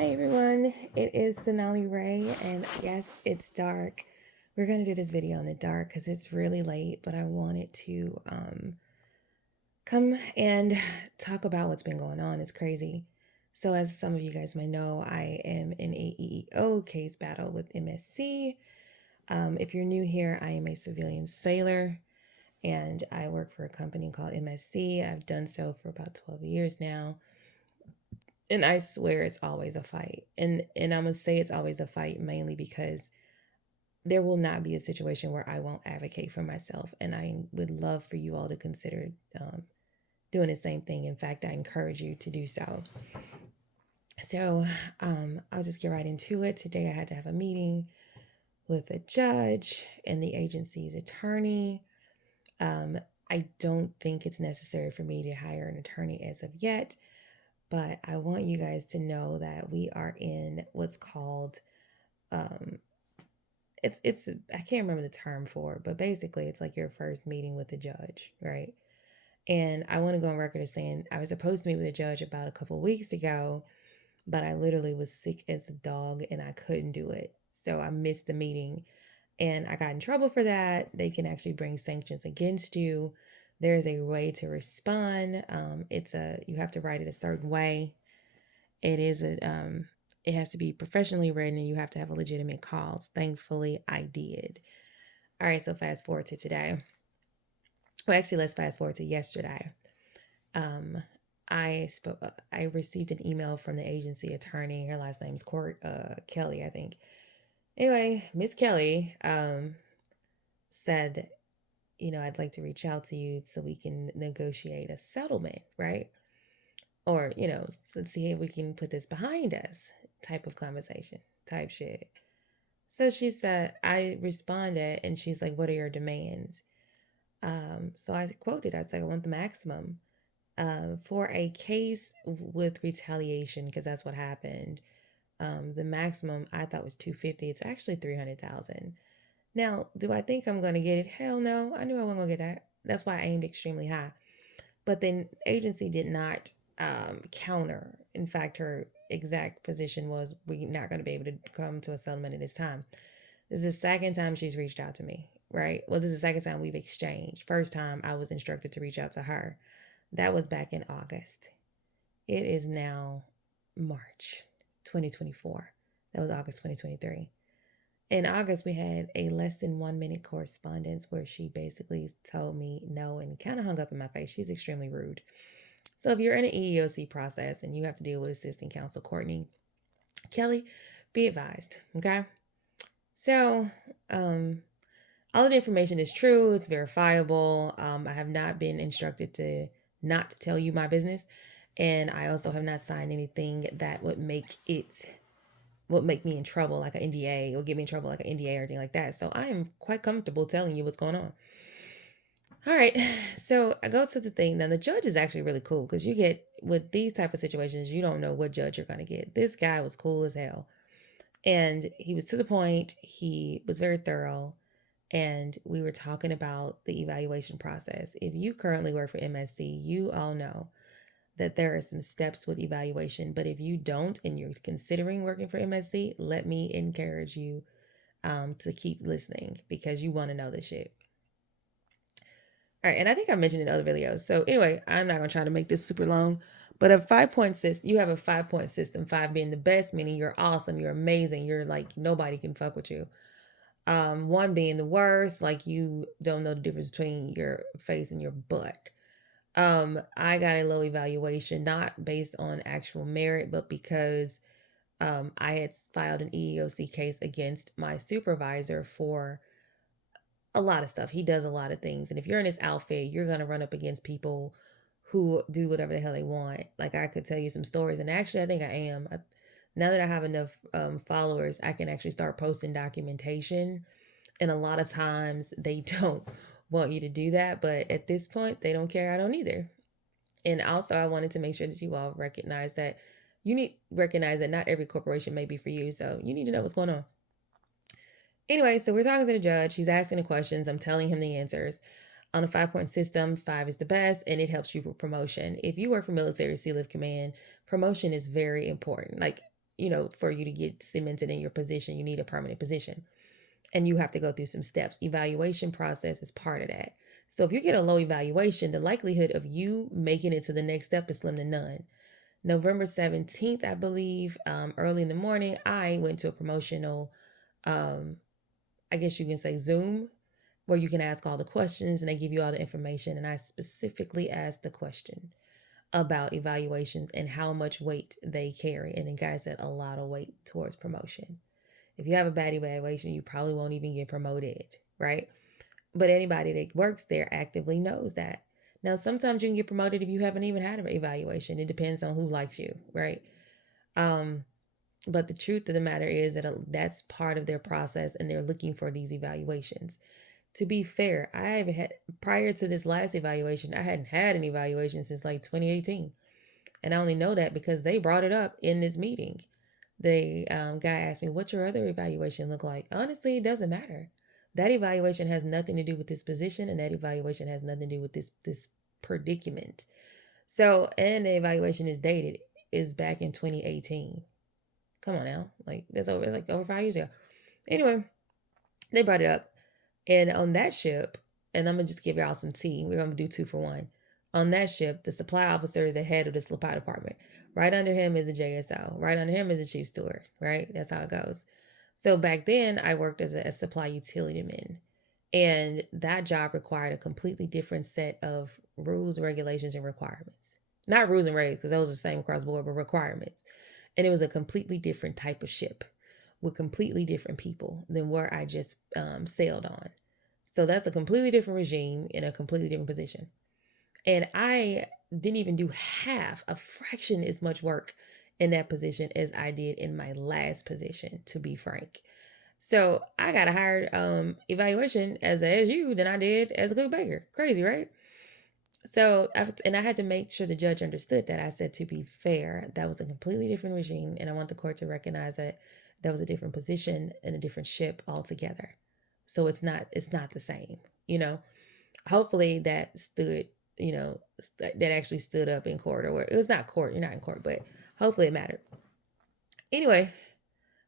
Hi everyone, it is Sonali Ray, and yes, it's dark. We're gonna do this video in the dark because it's really late, but I wanted to come and talk about what's been going on. It's crazy. So, as some of you guys may know, I am in a EEO case battle with MSC. If you're new here, I am a civilian sailor, and I work for a company called MSC. I've done so for about 12 years now. And I swear it's always a fight. And I'm gonna say it's always a fight mainly because there will not be a situation where I won't advocate for myself. And I would love for you all to consider doing the same thing. In fact, I encourage you to do so. So I'll just get right into it. Today I had to have a meeting with a judge and the agency's attorney. I don't think it's necessary for me to hire an attorney as of yet. But I want you guys to know that we are in what's called it's I can't remember the term for it, but basically it's like your first meeting with the judge, right? And I want to go on record as saying I was supposed to meet with a judge about a couple of weeks ago, but I literally was sick as a dog and I couldn't do it. So I missed the meeting and I got in trouble for that. They can actually bring sanctions against you. There's a way to respond. You have to write it a certain way. It has to be professionally written and you have to have a legitimate cause. Thankfully, I did. All right, so fast forward to today. Well, actually, let's fast forward to yesterday. Um, I received an email from the agency attorney. Her last name's Kelly, I think. Anyway, Miss Kelly said, I'd like to reach out to you so we can negotiate a settlement, right? Or, let's see if we can put this behind us type of conversation, type shit. So she said, I responded and she's like, what are your demands? So I quoted, I said, I want the maximum. For a case with retaliation, because that's what happened, the maximum I thought was 250. It's actually 300,000. Now, do I think I'm going to get it? Hell no. I knew I wasn't going to get that. That's why I aimed extremely high. But the agency did not counter. In fact, her exact position was, we're not going to be able to come to a settlement at this time. This is the second time she's reached out to me, right? Well, this is the second time we've exchanged. First time I was instructed to reach out to her. That was back in August. It is now March 2024. That was August 2023. In August, we had a less than 1 minute correspondence where she basically told me no and kind of hung up in my face. She's extremely rude. So if you're in an EEOC process and you have to deal with assistant counsel Courtney Kelly, be advised, okay? So, all of the information is true. It's verifiable. I have not been instructed to not tell you my business. And I also have not signed anything that would make me in trouble, like an NDA, or get me in trouble like an NDA or anything like that. So I am quite comfortable telling you what's going on. All right. So I go to the thing. Now the judge is actually really cool because you get with these type of situations, you don't know what judge you're going to get. This guy was cool as hell. And he was to the point. He was very thorough. And we were talking about the evaluation process. If you currently work for MSC, you all know that there are some steps with evaluation. But if you don't and you're considering working for MSC, let me encourage you to keep listening because you want to know this shit. All right, and I think I mentioned in other videos. So anyway, I'm not gonna try to make this super long, but a 5-point system, you have a 5-point system, 5 being the best, meaning you're awesome, you're amazing, you're like nobody can fuck with you. 1 being the worst, like you don't know the difference between your face and your butt. I got a low evaluation, not based on actual merit, but because I had filed an EEOC case against my supervisor for a lot of stuff. He does a lot of things. And if you're in this outfit, you're going to run up against people who do whatever the hell they want. Like I could tell you some stories. And actually, I think I am. Now that I have enough followers, I can actually start posting documentation. And a lot of times they don't want you to do that. But at this point, they don't care. I don't either. And also, I wanted to make sure that you all recognize that not every corporation may be for you. So you need to know what's going on. Anyway, so we're talking to the judge. He's asking the questions. I'm telling him the answers. On a 5-point system, 5 is the best, and it helps you with promotion. If you work for Military Sea Lift Command, promotion is very important. Like, for you to get cemented in your position, you need a permanent position. And you have to go through some steps. Evaluation process is part of that. So if you get a low evaluation, the likelihood of you making it to the next step is slim to none. November 17th, I believe, early in the morning, I went to a promotional, I guess you can say Zoom, where you can ask all the questions and they give you all the information. And I specifically asked the question about evaluations and how much weight they carry. And the guy said a lot of weight towards promotion. If you have a bad evaluation, you probably won't even get promoted, right? But anybody that works there actively knows that. Now, sometimes you can get promoted if you haven't even had an evaluation. It depends on who likes you, right? But the truth of the matter is that that's part of their process, and they're looking for these evaluations. To be fair, I haven't had, prior to this last evaluation, I hadn't had an evaluation since like 2018. And I only know that because they brought it up in this meeting. The guy asked me, what's your other evaluation look like? Honestly, it doesn't matter. That evaluation has nothing to do with this position, and that evaluation has nothing to do with this predicament. So, and the evaluation is dated, is back in 2018. Come on now. Like, it's like over 5 years ago. Anyway, they brought it up. And on that ship, and I'm going to just give y'all some tea. We're going to do 2 for 1. On that ship, the supply officer is the head of the supply department. Right under him is a JSO. Right under him is a chief steward, right? That's how it goes. So back then, I worked as a supply utility man. And that job required a completely different set of rules, regulations, and requirements. Not rules and regs, because those are the same across the board, but requirements. And it was a completely different type of ship with completely different people than where I just sailed on. So that's a completely different regime in a completely different position. And I didn't even do half, a fraction as much work in that position as I did in my last position, to be frank. So I got a higher evaluation as a SU than I did as a cook baker. Crazy, right? So, and I had to make sure the judge understood that. I said, to be fair, that was a completely different regime, and I want the court to recognize that that was a different position and a different ship altogether. So it's not the same, Hopefully that stood, that actually stood up in court, or it was not court. You're not in court, but hopefully it mattered. Anyway,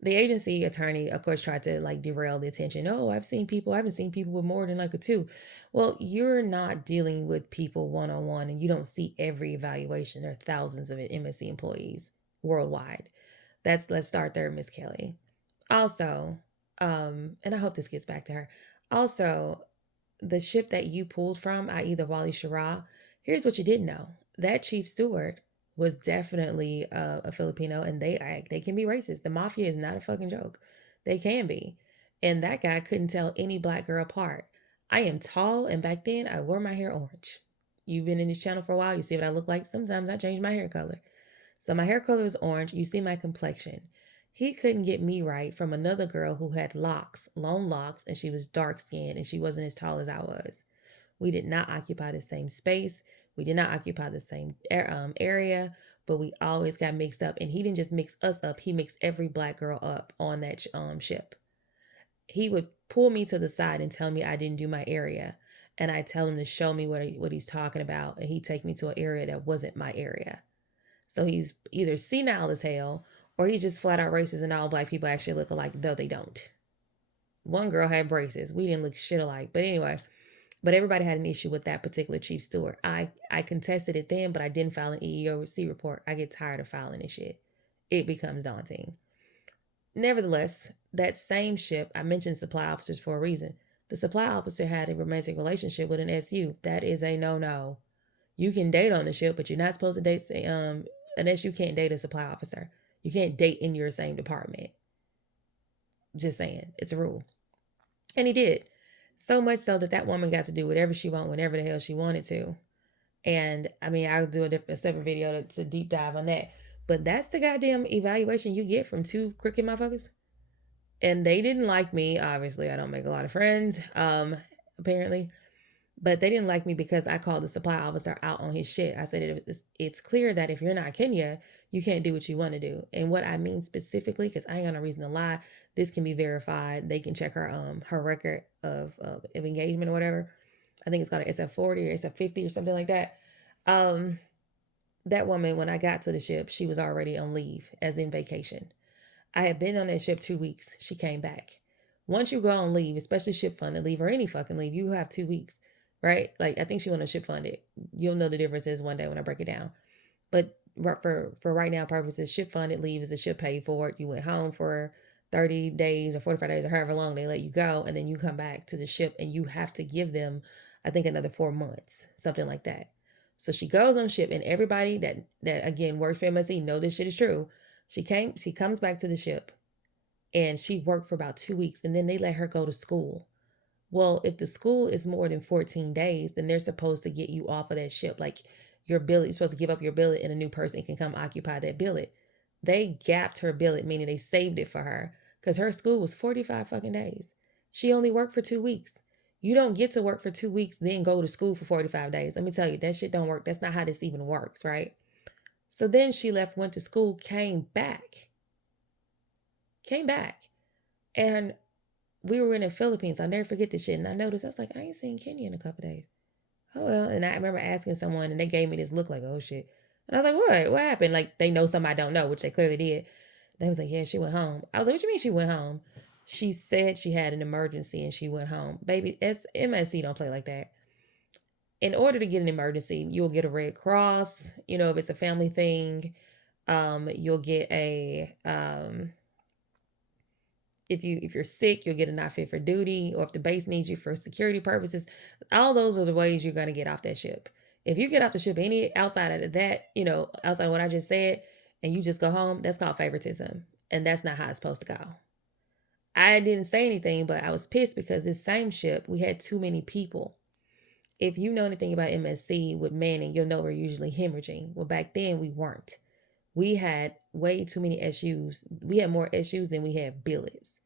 the agency attorney, of course, tried to like derail the attention. Oh, I haven't seen people with more than like a 2. Well, you're not dealing with people one-on-one, and you don't see every evaluation. There are thousands of MSC employees worldwide. Let's start there, Miss Kelly. Also, and I hope this gets back to her. Also, the ship that you pulled from, i.e. the Wally Schirra, here's what you didn't know. That chief steward was definitely a Filipino, and they can be racist. The mafia is not a fucking joke. They can be. And that guy couldn't tell any black girl apart. I am tall, and back then I wore my hair orange. You've been in this channel for a while. You see what I look like. Sometimes I change my hair color. So my hair color is orange. You see my complexion. He couldn't get me right from another girl who had locks, long locks, and she was dark skinned, and she wasn't as tall as I was. We did not occupy the same space. We did not occupy the same area, but we always got mixed up. And he didn't just mix us up. He mixed every black girl up on that ship. He would pull me to the side and tell me I didn't do my area. And I tell him to show me what he's talking about. And he'd take me to an area that wasn't my area. So he's either senile as hell, or he's just flat out racist, and all black people actually look alike, though they don't. One girl had braces. We didn't look shit alike. But anyway, but everybody had an issue with that particular chief steward. I contested it then, but I didn't file an EEOC report. I get tired of filing this shit. It becomes daunting. Nevertheless, that same ship, I mentioned supply officers for a reason. The supply officer had a romantic relationship with an SU. That is a no-no. You can date on the ship, but you're not supposed to date, unless you can't date a supply officer. You can't date in your same department. Just saying. It's a rule. And he did. So much so that woman got to do whatever she wanted, whenever the hell she wanted to. And I mean, I'll do a separate video to deep dive on that. But that's the goddamn evaluation you get from 2 crooked motherfuckers. And they didn't like me. Obviously, I don't make a lot of friends, apparently. But they didn't like me because I called the supply officer out on his shit. I said, it's clear that if you're not Kenya, you can't do what you want to do. And what I mean specifically, because I ain't got no reason to lie, this can be verified. They can check her record of engagement or whatever. I think it's called an SF40 or SF50 or something like that. That woman, when I got to the ship, she was already on leave, as in vacation. I had been on that ship 2 weeks. She came back. Once you go on leave, especially ship funded leave or any fucking leave, you have 2 weeks, right? Like I think she went on ship funded. You'll know the differences one day when I break it down. But for right now purposes, ship funded leave is the ship paid for it. You went home for 30 days or 45 days or however long they let you go, and then you come back to the ship and you have to give them, I think, another 4 months, something like that. So she goes on ship, and everybody that again works for MSC know this shit is true. She comes back to the ship, and she worked for about 2 weeks, and then they let her go to school. Well, if the school is more than 14 days, then they're supposed to get you off of that ship. Like your billet, you're supposed to give up your billet and a new person can come occupy that billet. They gapped her billet, meaning they saved it for her because her school was 45 fucking days. She only worked for 2 weeks. You don't get to work for 2 weeks, then go to school for 45 days. Let me tell you, that shit don't work. That's not how this even works, right? So then she left, went to school, came back. And we were in the Philippines. I'll never forget this shit. And I noticed, I was like, I ain't seen Kenya in a couple days. Oh, well. And I remember asking someone, and they gave me this look like, oh, shit. And I was like, what? What happened? Like, they know something I don't know, which they clearly did. They was like, yeah, she went home. I was like, what you mean she went home? She said she had an emergency and she went home. Baby, MSC don't play like that. In order to get an emergency, you'll get a Red Cross. You know, if it's a family thing, you'll get a if you're sick, you'll get a not fit for duty, or if the base needs you for security purposes. All those are the ways you're going to get off that ship. If you get off the ship any outside of that, outside of what I just said, and you just go home, that's called favoritism, and that's not how it's supposed to go. I didn't say anything, but I was pissed because this same ship, we had too many people. If you know anything about MSC with Manning, you'll know we're usually hemorrhaging. Well, back then we weren't. We had way too many SUs. We had more SUs than we had billets.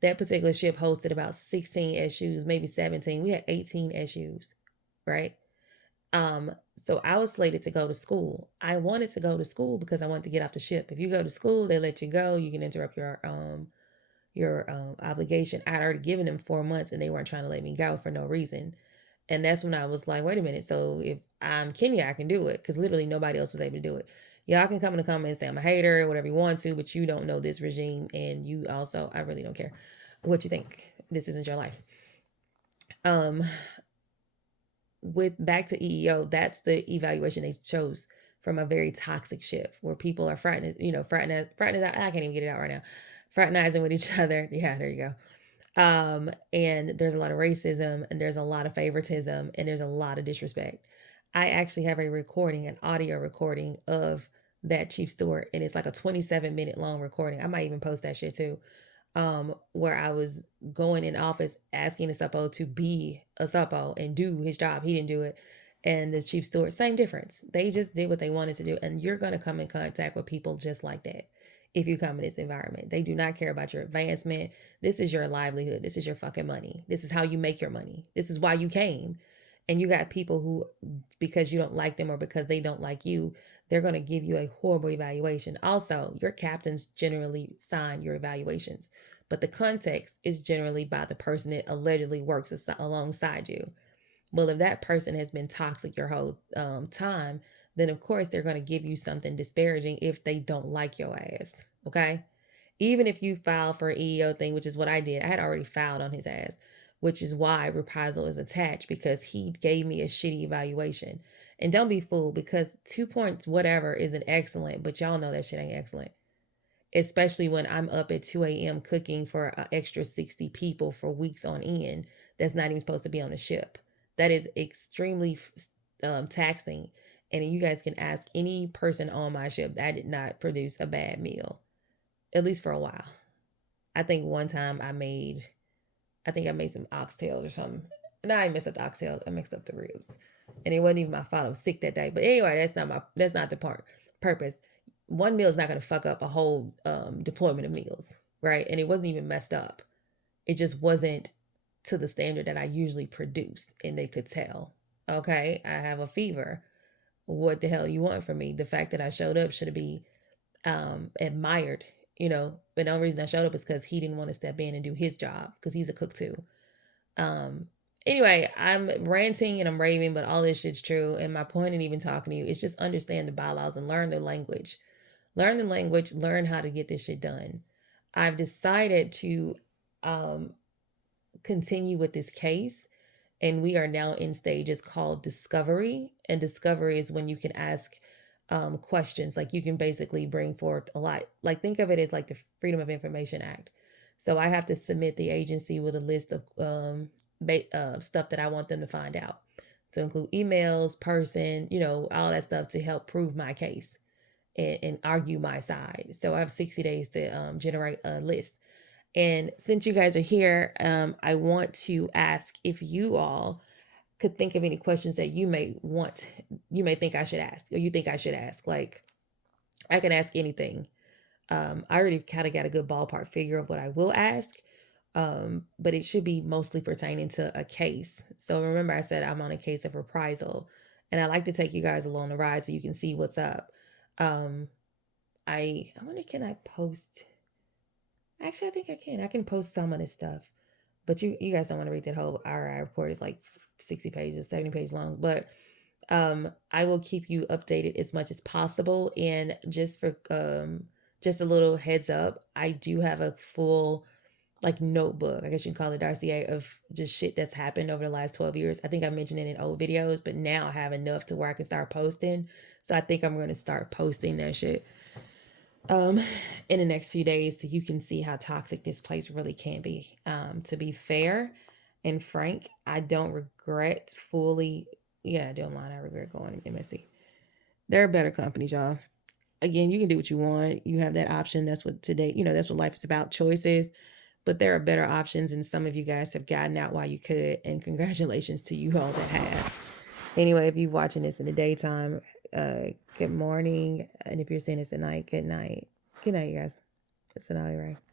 That particular ship hosted about 16 SUs, maybe 17. We had 18 SUs, right? So I was slated to go to school. I wanted to go to school because I wanted to get off the ship. If you go to school, they let you go. You can interrupt your obligation. I'd already given them 4 months and they weren't trying to let me go for no reason. And that's when I was like, wait a minute. So if I'm Kenya, I can do it, because literally nobody else was able to do it. Y'all can come in the comments and say I'm a hater, whatever you want to, but you don't know this regime. And you also, I really don't care what you think. This isn't your life. With back to EEO, that's the evaluation they chose from a very toxic ship where people are fraternizing, I can't even get it out right now. Fraternizing with each other. Yeah, there you go. And there's a lot of racism, and there's a lot of favoritism, and there's a lot of disrespect. I actually have an audio recording of that chief steward, and it's like a 27-minute long recording. I might even post that shit too. Where I was going in office asking the suppo to be a suppo and do his job. He didn't do it. And the chief steward, same difference. They just did what they wanted to do. And you're going to come in contact with people just like that if you come in this environment. They do not care about your advancement. This is your livelihood. This is your fucking money. This is how you make your money. This is why you came. And you got people who, because you don't like them or because they don't like you, they're going to give you a horrible evaluation. Also, your captains generally sign your evaluations, but the context is generally by the person that allegedly works alongside you. Well, if that person has been toxic your whole time, then of course they're going to give you something disparaging if they don't like your ass. Okay? Even if you file for an EEO thing, which is what I did, I had already filed on his ass, which is why reprisal is attached, because he gave me a shitty evaluation. And don't be fooled, because 2 points, whatever, isn't excellent, but y'all know that shit ain't excellent. Especially when I'm up at 2 a.m. cooking for an extra 60 people for weeks on end that's not even supposed to be on the ship. That is extremely taxing. And you guys can ask any person on my ship. I did not produce a bad meal, at least for a while. I think one time I made some oxtails or something. No, I messed up the oxtails. I mixed up the ribs. And it wasn't even my fault. I was sick that day. But anyway, that's not the purpose. One meal is not going to fuck up a whole deployment of meals, right? And it wasn't even messed up. It just wasn't to the standard that I usually produce, and they could tell. Okay, I have a fever. What the hell you want from me? The fact that I showed up should be admired, But the only reason I showed up is because he didn't want to step in and do his job, because he's a cook too. Anyway, I'm ranting and I'm raving, but all this shit's true. And my point in even talking to you is just understand the bylaws and learn the language. Learn the language, learn how to get this shit done. I've decided to um, continue with this case. And we are now in stages called discovery. And discovery is when you can ask questions. Like you can basically bring forth a lot. Like think of it as like the Freedom of Information Act. So I have to submit the agency with a list of stuff that I want them to find out, to include emails, person, all that stuff to help prove my case and argue my side. So I have 60 days to generate a list. And since you guys are here, I want to ask if you all could think of any questions that you may think I should ask, or you think I should ask. Like, I can ask anything. I already kind of got a good ballpark figure of what I will ask, but it should be mostly pertaining to a case. So remember, I said I'm on a case of reprisal, and I like to take you guys along the ride so you can see what's up. Um, I wonder, can I post? Actually, I think I can. I can post some of this stuff, but you guys don't want to read that whole RI report. It's like 60 pages, 70 pages long. But I will keep you updated as much as possible. And just a little heads up, I do have a full like notebook, I guess you can call it dossier, of just shit that's happened over the last 12 years. I think I mentioned it in old videos, but now I have enough to where I can start posting. So I think I'm going to start posting that shit um in the next few days so you can see how toxic this place really can be. To be fair and frank, I don't regret fully. Yeah, I don't lie, I regret going to MSC. There are better companies, y'all. Again, you can do what you want, you have that option. That's what today, that's what life is about, choices. But there are better options, and some of you guys have gotten out while you could, and congratulations to you all that have. Anyway, if you're watching this in the daytime, good morning. And if you're seeing this at night, good night. Good night, you guys. It's Sonali Ray.